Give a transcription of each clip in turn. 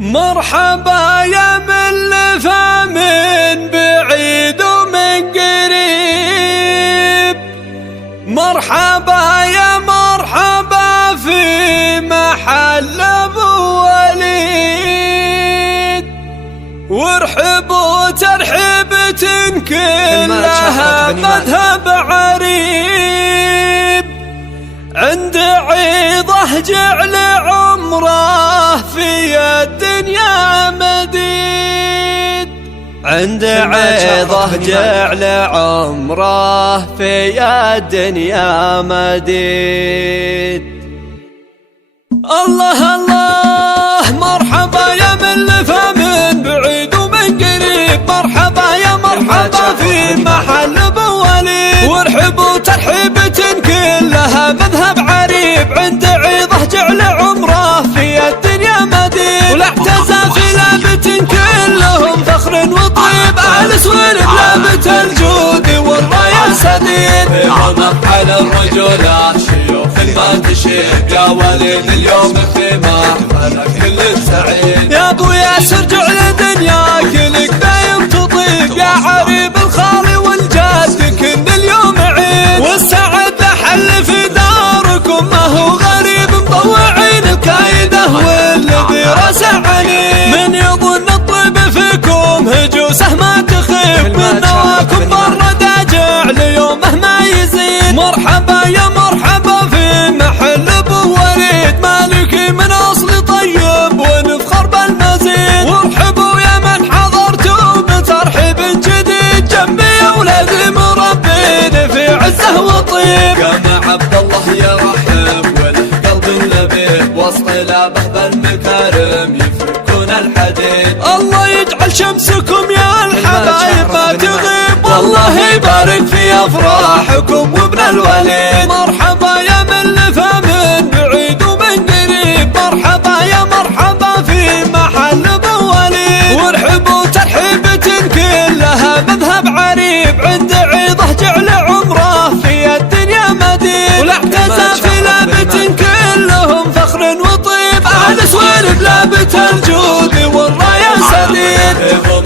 مرحبا يا من لفى من بعيد ومن قريب، مرحبا يا مرحبا في محل ابو وليد، وارحبوا ترحيبة كلها مذهب عريب، عند عيضه جعل عمره في الدنيا مديد، عند عيضه جعل عمره في الدنيا مديد. الله الله مرحبا يا من لفى من بعيد ومن قريب، مرحبا يا مرحبا في محل ابو وليد، وارحبوا ترحيبة كلها مذهب عريب، عند عيضه جعل عمره في الدنيا مديد، ولا اعتزى في لابة كلهم فخر وطيب، اهل سويل بلابة الجود والراية سديد، على الرجولة شيوخ ما تشيب، يا وليد اليوم في محفلك كل سعيد، يا ابو ياسر جعل دنياك لك دايم تطيب، يا عريب الخالي والجاد كن اليوم عيد، والسعد حل في داركم ما هو غريب، مطوعين الكايده والذي راسه عنيد، من يظن الطيب فيكم هجوسه ما تخيب، من نواكم برد جعل يومه ما يزيد، مرحبا يا مرحبا في محل ابو وليد، مالكي من اصل طيب ونفخر بالمزيد، وارحبوا يا من حضرتوا بترحيب جديد، جنبي يا ولادي مربين في عزه وطيب، قام عبد الله يرحب وله قلب لبيب، وسط لابه بالمكارم يفكون الحديد، الله يجعل شمسكم يا الحبايب ما تغيب، والله يبارك في افراحكم وابن الوليد، مرحبا يا من لفى من بعيد ومن قريب، مرحبا يا مرحبا في محل ابو وليد، وارحبوا ترحيبة كلها مذهب عريب، عند عيضه جعل عمره في الدنيا مديد، ولا اعتزى في لابة كلهم فخر وطيب، اهل سويل بلابة الجود والراية سديد،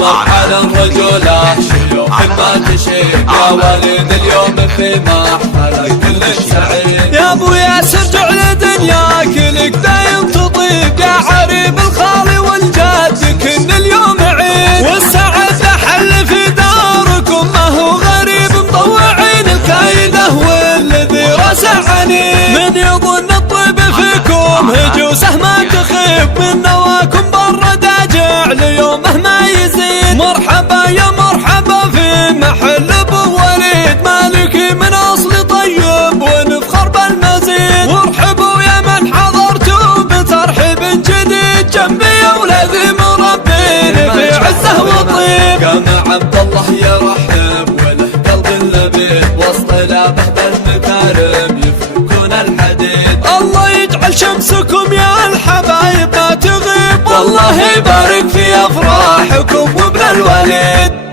على الرجولة شيوخ ما تشيب، يا وليد اليوم في محفلك كل سعيد، يا ابو ياسر جعل دنياك لك دايم تطيب، يا عريب الخالي والجاد كن اليوم عيد، والسعد حل في داركم ما هو غريب، مطوعين الكايده والذي راسه عنيد، من يظن الطيب فيكم هجوسه ما تخيب، من نواكم برد جعل يومه ما يزيد، مرحبا يا مرحبا في محل ابو وليد، مالكي من اصل طيب ونفخر بالمزيد، وارحبوا يا من حضرتوا بترحيب جديد، جنبي يا ولادي مربين في عزه وطيب، قام عبد الله يرحب وله قلب لبيب، وسط لابه بالمكارم يفكون الحديد، الله يجعل شمسكم يا الحبايب ما تغيب، والله يبارك في افراحكم وابن الوليد.